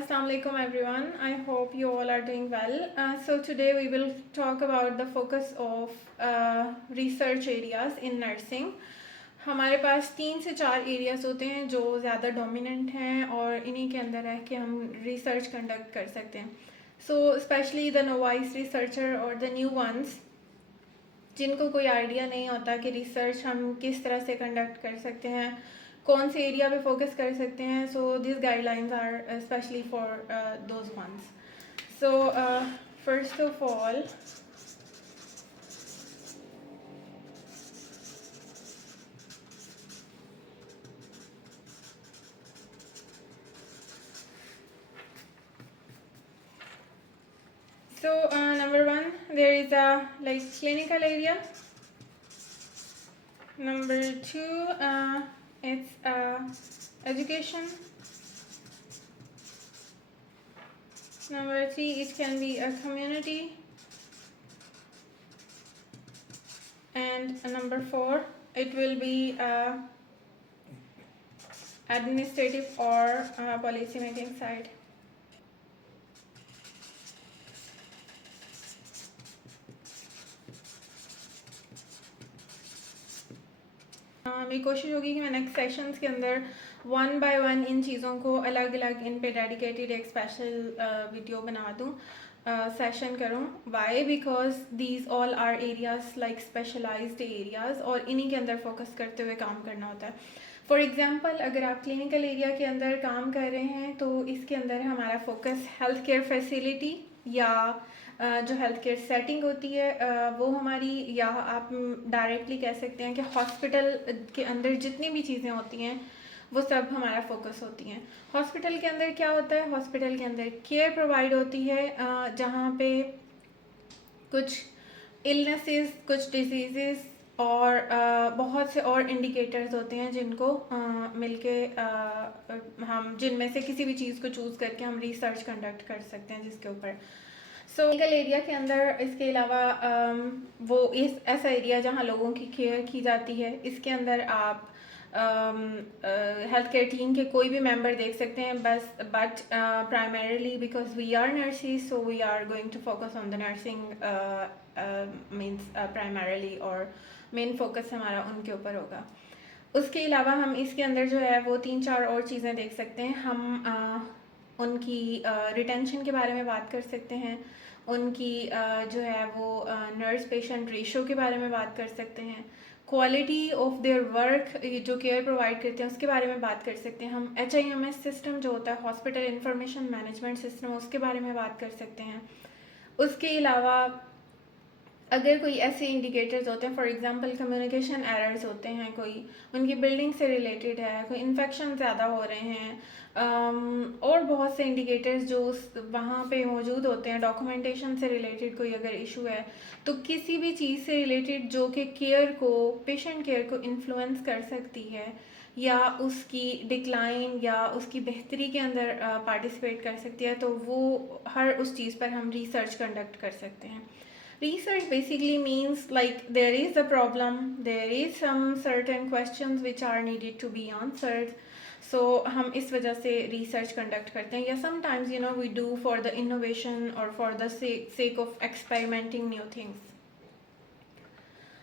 Assalamu alaikum everyone. I hope you all are doing well. So today we will talk about the focus of research areas in nursing. हमारे पास 3 से 4 areas होते हैं जो ज़्यादा dominant हैं और इन्हीं के अंदर रह के हम रिसर्च कंडक्ट कर सकते हैं. So specially the novice researcher और द न्यू वंस जिनको कोई आइडिया नहीं होता कि रिसर्च हम किस तरह से कंडक्ट कर सकते हैं, कौन से एरिया पे फोकस कर सकते हैं. So this guidelines are specially for those ones. So first of all number one, there is a like clinical area. Number two, it's education. Number three, it can be a community. And number four, it will be administrative or policy making side. मेरी कोशिश होगी कि मैं next sessions के अंदर one by one in चीज़ों को अलग अलग इन पे डेडिकेटेड एक स्पेशल वीडियो बना दूँ, सेशन करूँ. Why? Because these all are areas like specialized areas और इन्हीं के अंदर फोकस करते हुए काम करना होता है. फॉर एग्ज़ाम्पल, अगर आप क्लिनिकल एरिया के अंदर काम कर रहे हैं तो इसके अंदर हमारा फोकस हेल्थ केयर फैसिलिटी या जो हेल्थ केयर सेटिंग होती है वो हमारी, या आप डायरेक्टली कह सकते हैं कि हॉस्पिटल के अंदर जितनी भी चीज़ें होती हैं वो सब हमारा फोकस होती हैं. हॉस्पिटल के अंदर क्या होता है? हॉस्पिटल के अंदर केयर प्रोवाइड होती है जहाँ पे कुछ इलनेसेस, कुछ डिजीज़ और बहुत से और इंडिकेटर्स होते हैं जिनको मिलके हम जिनमें से किसी भी चीज़ को चूज़ करके हम रिसर्च कंडक्ट कर सकते हैं जिसके ऊपर. सो क्लिनिकल एरिया के अंदर इसके अलावा वो इस ऐसा एरिया जहाँ लोगों की केयर की जाती है, इसके अंदर आप हेल्थ केयर टीम के कोई भी मेंबर देख सकते हैं. But primarily because we are nurses, so we are going to focus on the nursing means primarily, और मेन फोकस हमारा उनके ऊपर होगा. उसके अलावा हम इसके अंदर जो है वो 3-4 और चीज़ें देख सकते हैं. हम उनकी रिटेंशन के बारे में बात कर सकते हैं, उनकी जो है वो नर्स पेशेंट रेशो के बारे में बात कर सकते हैं, क्वालिटी ऑफ देयर वर्क जो केयर प्रोवाइड करते हैं उसके बारे में बात कर सकते हैं. हम HIMS सिस्टम जो होता है, हॉस्पिटल इंफॉर्मेशन मैनेजमेंट सिस्टम, उसके बारे में बात कर सकते हैं. उसके अलावा अगर कोई ऐसे इंडिकेटर्स होते हैं, फॉर एग्जांपल कम्युनिकेशन एरर्स होते हैं, कोई उनकी बिल्डिंग से रिलेटेड है, कोई इन्फेक्शन ज़्यादा हो रहे हैं, और बहुत से इंडिकेटर्स जो वहाँ पे मौजूद होते हैं, डॉक्यूमेंटेशन से रिलेटेड कोई अगर इशू है, तो किसी भी चीज़ से रिलेटेड जो कि केयर को, पेशेंट केयर को इन्फ्लुएंस कर सकती है या उसकी डिक्लाइन या उसकी बेहतरी के अंदर पार्टिसिपेट कर सकती है, तो वो हर उस चीज़ पर हम रिसर्च कंडक्ट कर सकते हैं. Research basically means like there is a problem, there is some certain questions which are needed to be answered. So हम इस वजह से research conduct करते हैं, या sometimes we do for the innovation or for the sake of experimenting new things.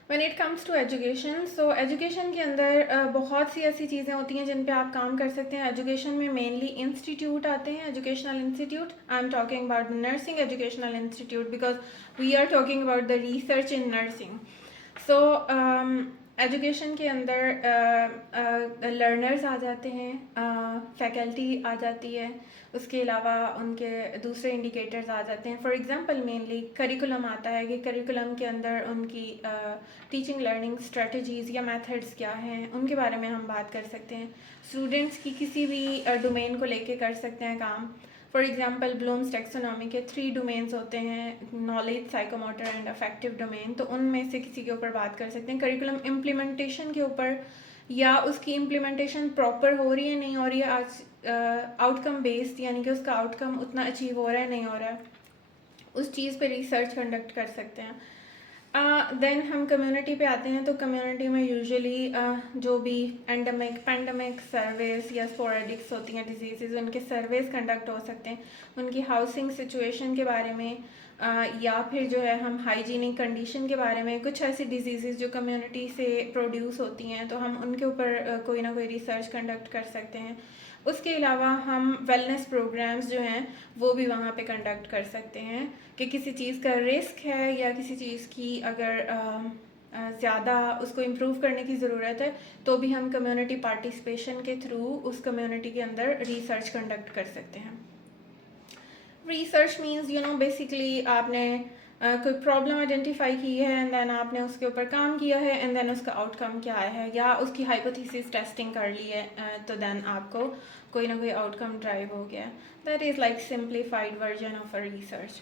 When it comes to education, so education के अंदर बहुत सी ऐसी चीज़ें होती हैं जिन पे आप काम कर सकते हैं. एजुकेशन में मेनली इंस्टीट्यूट आते हैं, educational institute. I am talking about the nursing educational institute because we are talking about the research in nursing. So education के अंदर लर्नर्स आ जाते हैं, फैकल्टी आ जाती है, उसके अलावा उनके दूसरे इंडिकेटर्स आ जाते हैं. फॉर एग्जांपल मेनली करिकुलम आता है कि करिकुलम के अंदर उनकी टीचिंग लर्निंग स्ट्रेटजीज़ या मेथड्स क्या हैं, उनके बारे में हम बात कर सकते हैं. स्टूडेंट्स की किसी भी डोमेन को लेके कर सकते हैं काम. फॉर एग्जांपल ब्लूम्स टैक्सोनॉमी के 3 डोमेन्स होते हैं, knowledge, psychomotor and affective domain. तो उनमें से किसी के ऊपर बात कर सकते हैं. करिकुलम इम्प्लीमेंटेशन के ऊपर, या उसकी इम्प्लीमेंटेशन प्रॉपर हो रही है नहीं हो रही है, आज आउटकम बेस्ड, यानी कि उसका आउटकम उतना अचीव हो रहा है नहीं हो रहा है, उस चीज़ पे रिसर्च कंडक्ट कर सकते हैं. देन हम कम्युनिटी पे आते हैं, तो कम्युनिटी में यूजुअली जो भी एंडेमिक पेंडेमिक सर्वेस या स्पोरेडिक्स होती हैं डिजीज़, उनके सर्वेस कंडक्ट हो सकते हैं, उनकी हाउसिंग सिचुएशन के बारे में, या फिर जो है हम हाइजीनिक कंडीशन के बारे में, कुछ ऐसी डिजीज़ जो कम्युनिटी से प्रोड्यूस होती हैं तो हम उनके ऊपर कोई ना कोई रिसर्च कंडक्ट कर सकते हैं। उसके अलावा हम वेलनेस प्रोग्राम्स जो हैं वो भी वहाँ पे कंडक्ट कर सकते हैं कि किसी चीज़ का रिस्क है या किसी चीज़ की अगर ज़्यादा उसको इम्प्रूव करने की ज़रूरत है तो भी हम कम्युनिटी पार्टिसिपेशन के थ्रू उस कम्युनिटी के अंदर रिसर्च कंडक्ट कर सकते हैं। रिसर्च मीन्स बेसिकली आपने कोई प्रॉब्लम आइडेंटिफाई की है एंड देन आपने उसके ऊपर काम किया है एंड देन उसका आउटकम क्या आया है, या उसकी हाइपोथेसिस टेस्टिंग कर ली है, तो देन आपको कोई ना कोई आउटकम ड्राइव हो गया। That is like simplified version of a research.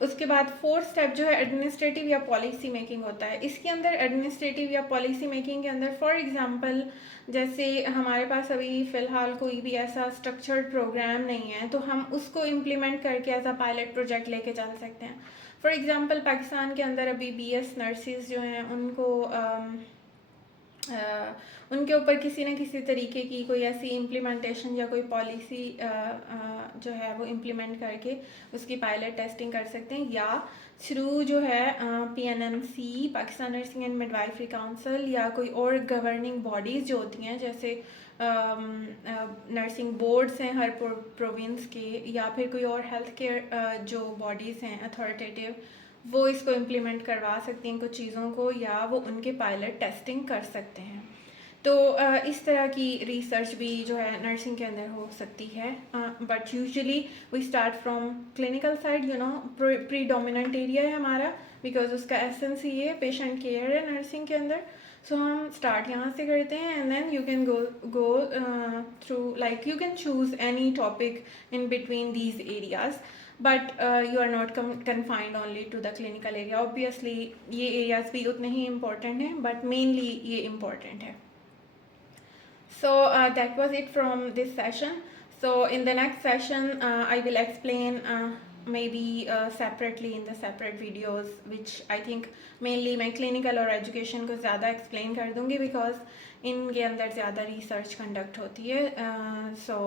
उसके बाद फोर्थ स्टेप जो है एडमिनिस्ट्रेटिव या पॉलिसी मेकिंग होता है। इसके अंदर एडमिनिस्ट्रेटिव या पॉलिसी मेकिंग के अंदर फॉर एग्जांपल जैसे हमारे पास अभी फ़िलहाल कोई भी ऐसा स्ट्रक्चर्ड प्रोग्राम नहीं है तो हम उसको इम्प्लीमेंट करके एज अ पायलट प्रोजेक्ट लेके चल सकते हैं। फॉर एग्जांपल पाकिस्तान के अंदर अभी बीएस नर्सिस जो हैं उनको उनके ऊपर किसी न किसी तरीके की कोई ऐसी इम्प्लीमेंटेशन या कोई पॉलिसी जो है वो इम्प्लीमेंट करके उसकी पायलट टेस्टिंग कर सकते हैं, या थ्रू जो है PNMC Pakistan nursing and midwifery council या कोई और गवर्निंग बॉडीज़ जो होती हैं जैसे नर्सिंग बोर्ड्स हैं हर प्रोविंस के, या फिर कोई और हेल्थ केयर जो बॉडीज़ हैं अथॉरिटेटिव, वो इसको इम्प्लीमेंट करवा सकती हैं कुछ चीज़ों को, या वो उनके पायलट टेस्टिंग कर सकते हैं। तो इस तरह की रिसर्च भी जो है नर्सिंग के अंदर हो सकती है, but usually we start from clinical side, predominant area है हमारा बिकॉज उसका एसेंस ही है पेशेंट केयर है नर्सिंग के अंदर। सो हम स्टार्ट यहाँ से करते हैं and then you can go through like you can choose any topic in between these areas, but you are not confined only to the clinical area. Obviously ये areas भी उतने ही इम्पॉर्टेंट हैं बट मेनली ये important है। So that was it from this session. So in the next session I will explain maybe separately in the separate videos, which I think mainly मैं clinical और education को ज़्यादा explain कर दूँगी because इनके अंदर ज़्यादा research conduct होती है। So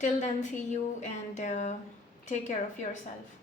till then see you and take care of yourself.